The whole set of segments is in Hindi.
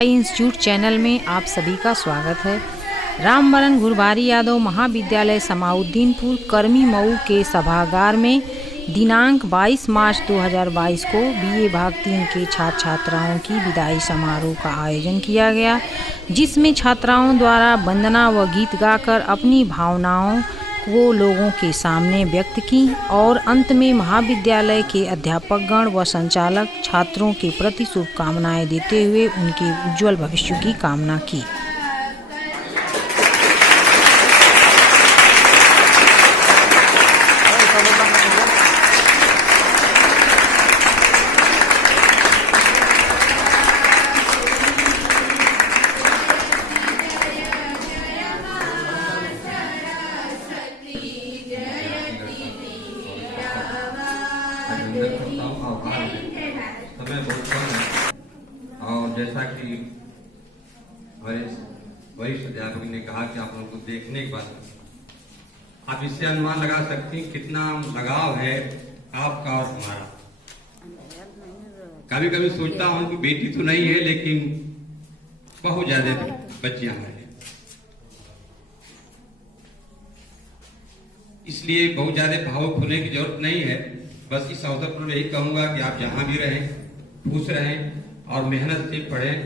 इंस्टीट्यूट चैनल में आप सभी का स्वागत है। रामवरण घुरबारी यादव महाविद्यालय समाउद्दीनपुर कर्मी मऊ के सभागार में दिनांक 22 मार्च 2022 को बीए भाग 3 के छात्र छात्राओं की विदाई समारोह का आयोजन किया गया, जिसमें छात्राओं द्वारा वंदना व गीत गाकर अपनी भावनाओं को लोगों के सामने व्यक्त की और अंत में महाविद्यालय के अध्यापकगण व संचालक छात्रों के प्रति शुभकामनाएं देते हुए उनके उज्जवल भविष्य की कामना की। समय बहुत कम है और जैसा कि हमारे वरिष्ठ अध्यापक ने कहा कि आप लोगों को देखने के बाद आप इससे अनुमान लगा सकते हैं कितना लगाव है आपका और हमारा। कभी कभी सोचता हूं कि बेटी तो नहीं है लेकिन बहुत ज्यादा बच्चियां हमारे, इसलिए बहुत ज्यादा भावुक होने की जरूरत नहीं है। बस इस अवसर पर यही कहूंगा कि आप जहां भी रहें खुश रहें और मेहनत से पढ़ें,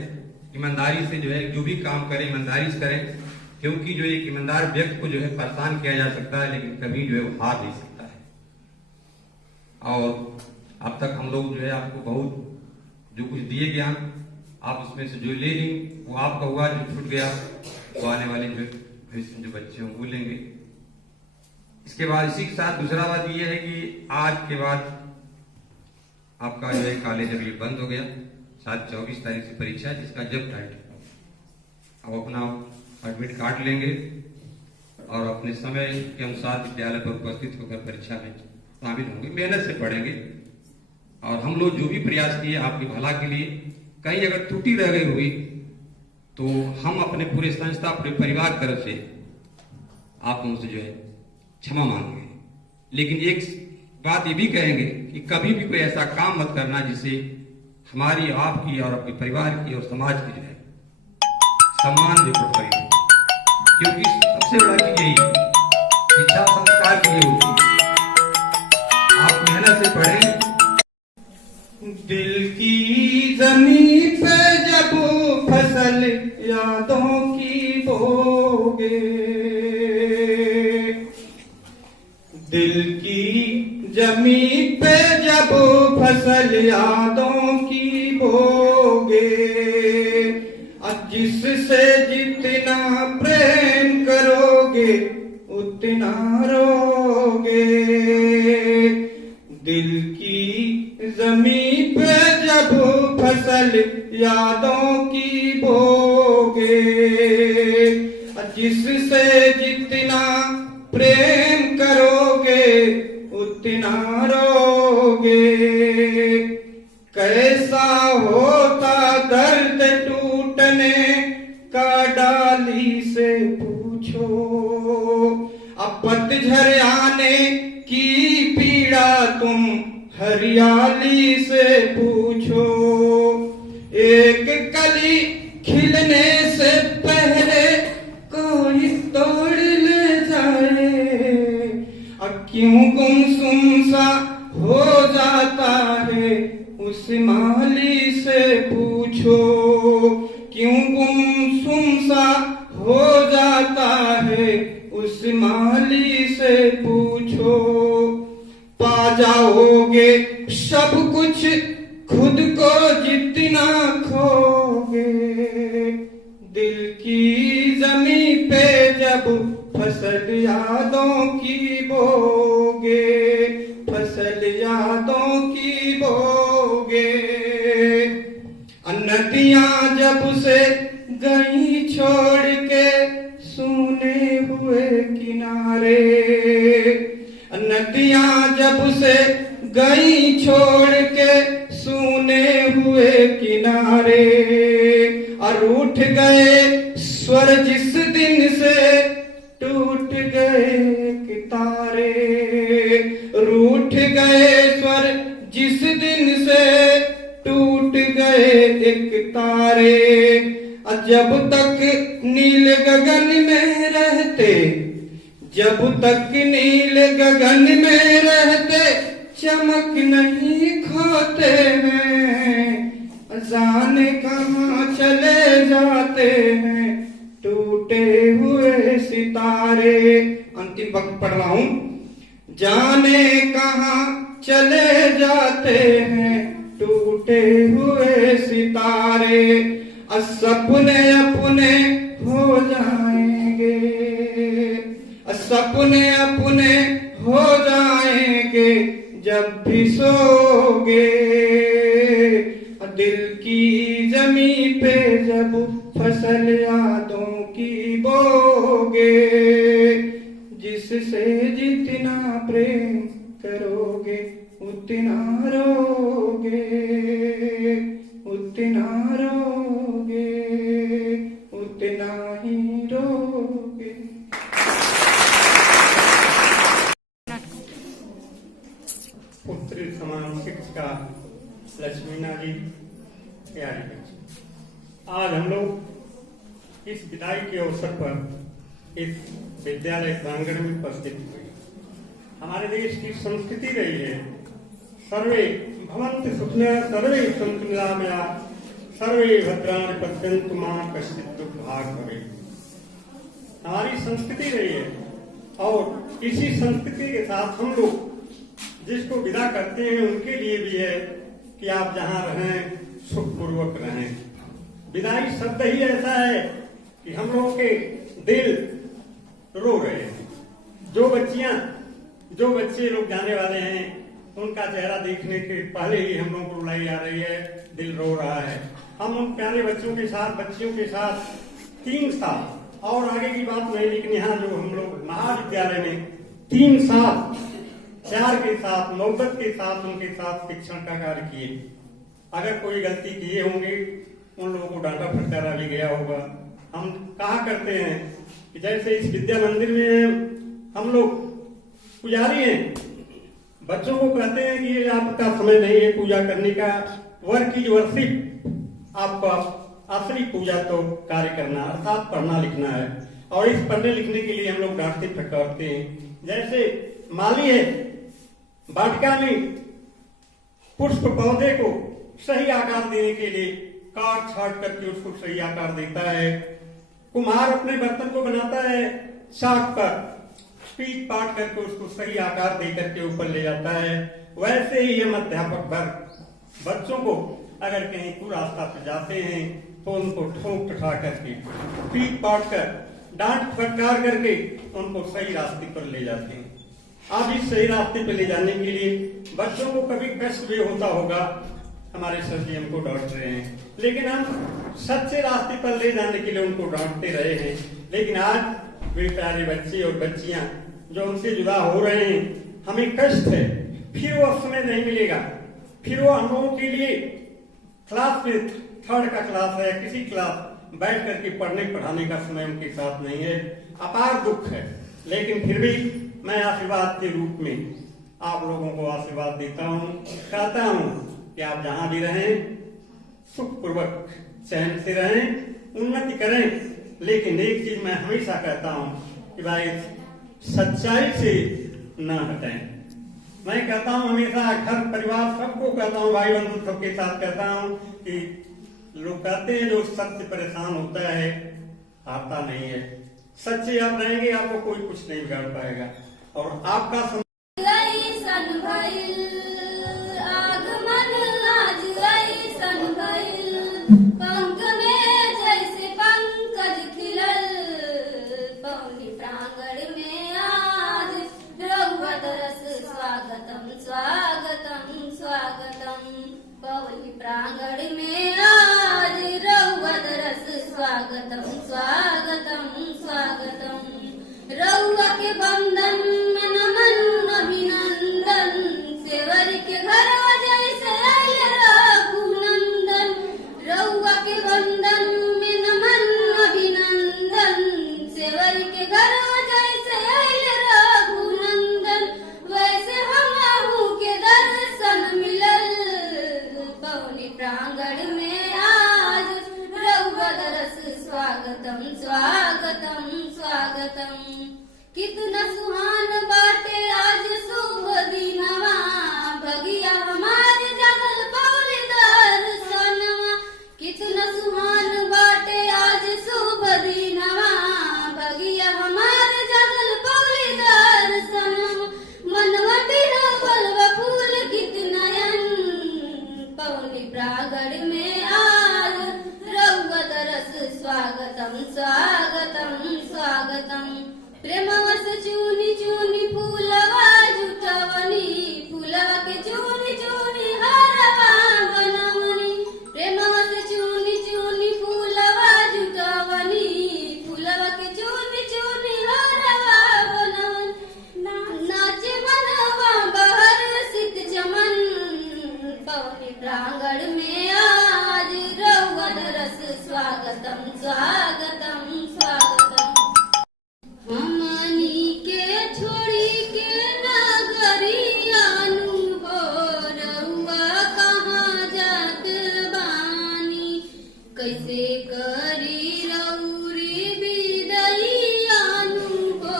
ईमानदारी से जो है जो भी काम करें ईमानदारी से करें, क्योंकि जो एक ईमानदार व्यक्ति को जो है परेशान किया जा सकता है लेकिन कभी जो है वो हार नहीं सकता है। और अब तक हम लोग जो है आपको बहुत जो कुछ दिए ज्ञान आप उसमें से जो ले लें वो आपका हुआ, जो छूट गया वो आने वाले जो भविष्य में जो बच्चे हों वो लेंगे। इसके बाद इसी के साथ दूसरा बात यह है कि आज के बाद आपका जो है कॉलेज अभी बंद हो गया। 24 तारीख से परीक्षा है, जिसका जब टाइम आप अपना एडमिट कार्ड लेंगे और अपने समय के अनुसार विद्यालय पर उपस्थित होकर परीक्षा में शामिल होंगे, मेहनत से पढ़ेंगे। और हम लोग जो भी प्रयास किए आपके भला के लिए, कहीं अगर त्रुटि रह गई हुई तो हम अपने पूरे संस्था पूरे परिवार की तरफ से आप उनसे जो है क्षमा मांगेंगे। लेकिन एक बात ये भी कहेंगे कि कभी भी कोई ऐसा काम मत करना जिससे हमारी, आपकी और अपने परिवार की और समाज की जो है सम्मान जो पड़े, क्योंकि सबसे बड़ा चीज यही शिक्षा संस्कार के लिए होती है। आप मेहनत से पढ़ें। दिल की जमीन पे जब फसल यादों की बोगे, दिल की जमीन पे जब फसल यादों की बोगे, जिससे जितना प्रेम करोगे उतना रोगे। दिल की जमीन पे जब फसल यादों की बोगे, जिससे जितना प्रेम करोगे उतना रोगे। कैसा होता दर्द टूटने का डाली से पूछो, अब पतझड़ आने की पीड़ा तुम हरियाली से पूछो। एक कली खिलने से पहले कोई तोड़ ले जाए, क्यों गुमसुम सा हो जाता है उस माली से पूछो। क्यों गुमसुम सा हो जाता है उस माली से पूछो। पा जाओगे सब कुछ खुद को जितना खोगे, दिल की जमीन पे जब फसल यादों की बोगे, फसल यादों की बोगे। नदियां जब से गई छोड़ के सूने हुए किनारे, नदियां जब से गई छोड़ के सूने हुए किनारे, और उठ गए स्वर जिस दिन से टूट गए तारे, रूठ गए स्वर जिस दिन से टूट गए एक तारे। जब तक नील गगन में रहते, जब तक नील गगन में रहते चमक नहीं खाते हैं, जाने कहाँ चले जाते हैं टूटे हुए सितारे। अंतिम वक्त पढ़ रहा हूं। जाने कहाँ चले जाते हैं टूटे हुए सितारे, सपने अपने हो जाएंगे, सपने अपने हो जाएंगे जब भी सोगे, दिल की जमी पे जब फसल यादों की बोगे, जिससे जितना प्रेम करोगे उतना रोगे, उतना रोगे, उतना ही रोगे। पुत्री समान शिक्षिका लक्ष्मीना जी, प्यारी बच्ची, आज हम लोग इस विदाई के अवसर पर इस विद्यालय प्रांगण में उपस्थित हुए। हमारे देश की संस्कृति रही है सर्वे भवन्तु सुखिनः सर्वे सन्तु निरामयाः सर्वे भद्राणि पश्यन्तु मा कश्चित् दुर्भाग् भवेत्। हमारी संस्कृति रही है और इसी संस्कृति के साथ हम लोग जिसको विदा करते हैं उनके लिए भी है कि आप जहां रहें सुखपूर्वक रहें। विदाई शब्द ही ऐसा है कि हम लोगों के दिल रो रहे हैं। जो बच्चे लोग जाने वाले हैं उनका चेहरा देखने के पहले ही हम लोगों को रुलाई आ रही है, दिल रो रहा है। हम उन प्यारे बच्चों के साथ 3 साल और आगे की बात नहीं, लेकिन यहाँ जो हम लोग महाविद्यालय में 3 साल प्यार के साथ मोहब्बत के साथ उनके साथ शिक्षण का कार्य किए। अगर कोई गलती किए होंगे उन लोगों को डांटा फटकारा भी गया होगा। हम कहा करते हैं कि जैसे इस विद्या मंदिर में हम लोग पुजारी हैं, बच्चों को कहते हैं कि ये आपका समय नहीं है पूजा करने का, वर्क इज वर्शिप, आपका असली पूजा तो कार्य करना अर्थात पढ़ना लिखना है। और इस पढ़ने लिखने के लिए हम लोग डांटते फटकारते हैं। जैसे माली है, वाटिका में पुष्प पौधे को सही आकार देने के लिए काट छाट करके उसको सही आकार देता है। कुम्हार अपने बर्तन को बनाता है, चाक पर पीट पाट करके उसको सही आकार दे करके ऊपर ले जाता है। वैसे ही हम अध्यापक वर्ग बच्चों को अगर कहीं कुरास्ता पे जाते हैं तो उनको ठोक ठठा करके पीट पाट कर डांट फटकार करके उनको सही रास्ते पर ले जाते हैं। आप इस सही रास्ते पर ले जाने के लिए बच्चों को कभी कष्ट भी होता होगा, हमारे सर जी हमको डांट रहे हैं, लेकिन हम सच्चे रास्ते पर ले जाने के लिए उनको डांटते रहे हैं। लेकिन आज वे प्यारे बच्चे और बच्चियां जो उनसे जुदा हो रहे हैं, हमें कष्ट है, फिर वो समय नहीं मिलेगा, फिर वो हम लोगों के लिए क्लास में 3rd का क्लास है, किसी क्लास बैठ करके पढ़ने पढ़ाने का समय उनके साथ नहीं है। अपार दुख है, लेकिन फिर भी मैं आशीर्वाद के रूप में आप लोगों को आशीर्वाद देता हूँ, कहता हूँ कि आप जहां भी रहें सुखपूर्वक चैन से रहें, उन्नति करें। लेकिन एक चीज मैं हमेशा कहता हूँ कि भाई सच्चाई से न हटें। मैं कहता हूँ हमेशा घर परिवार सबको कहता हूँ, भाई बंधु सबके साथ कहता हूँ कि लोग कहते हैं जो सत्य परेशान होता है हारता नहीं है। सच्चे आप रहेंगे, आपको कोई कुछ नहीं बिगाड़ पाएगा। और आपका प्रांगण में आज रउअत रस स्वागतम स्वागतम स्वागतम। रउआ के बंधन मन मन अभिनंदन, सेवर के घर जैसे रघुनंदन। रउआ के बंधन मन मन अभिनंदन, सेवर के घर जैसे रघुनंदन। वैसे हमहू के दर्शन मिलल प्रांगण में आज रउआ रस स्वागतम स्वागतम स्वागतम। कितना सुहान बाटे आज शुभ दिनवा, भगिया हमारे जगल पौली दर्शनवा। कितना सुहान बाटे आज शुभ दिनवा, भगिया हमारे जगल पौली दर्शनवा। मनवा बिरबल फूल कितनयन, पौली प्रागड़ में आज रउआ दरस स्वागतम स्वागतम स्वागतम। प्रेमवश चूनी चूनी फूलवा जुटवनी, फूलवा के चूनी चूनी हरवा बनवनी। प्रेमवश चूनी चूनी फूलवा जुटवनी, फूलवा के चूनी चूनी हरवा बनवनी। नाचे मनवा बहर सित चमन, पौनी प्रांगण में आज रउआ दरस स्वागतम स्वागतम स्वागतम। हमनी के छोड़ी के नगरियानु हो, रउआ कहाँ जात बानी। कैसे करी रउरी बिदैयानु हो,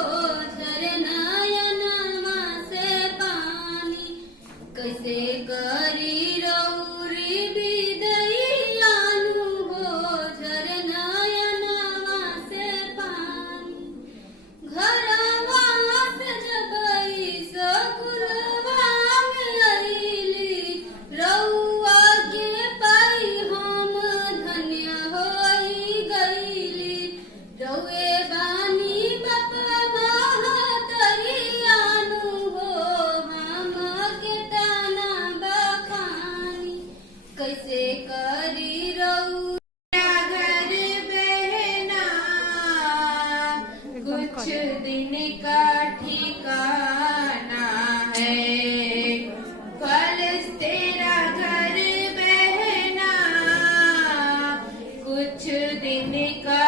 झरनयनमा से पानी। कैसे करी रउरी बिदैयानु हो, झरनयनमा से पानी। घरवा से जबई सकुलवा में अइली, रउआ के पाई हम धन्य होई गइली। रउए बानी बापा महतरियानु हो, हम के ताना बखानी। कैसे करी रउ घर बहना, कुछ दिन का ठिकाना है। कल तेरा घर बहना, कुछ दिन का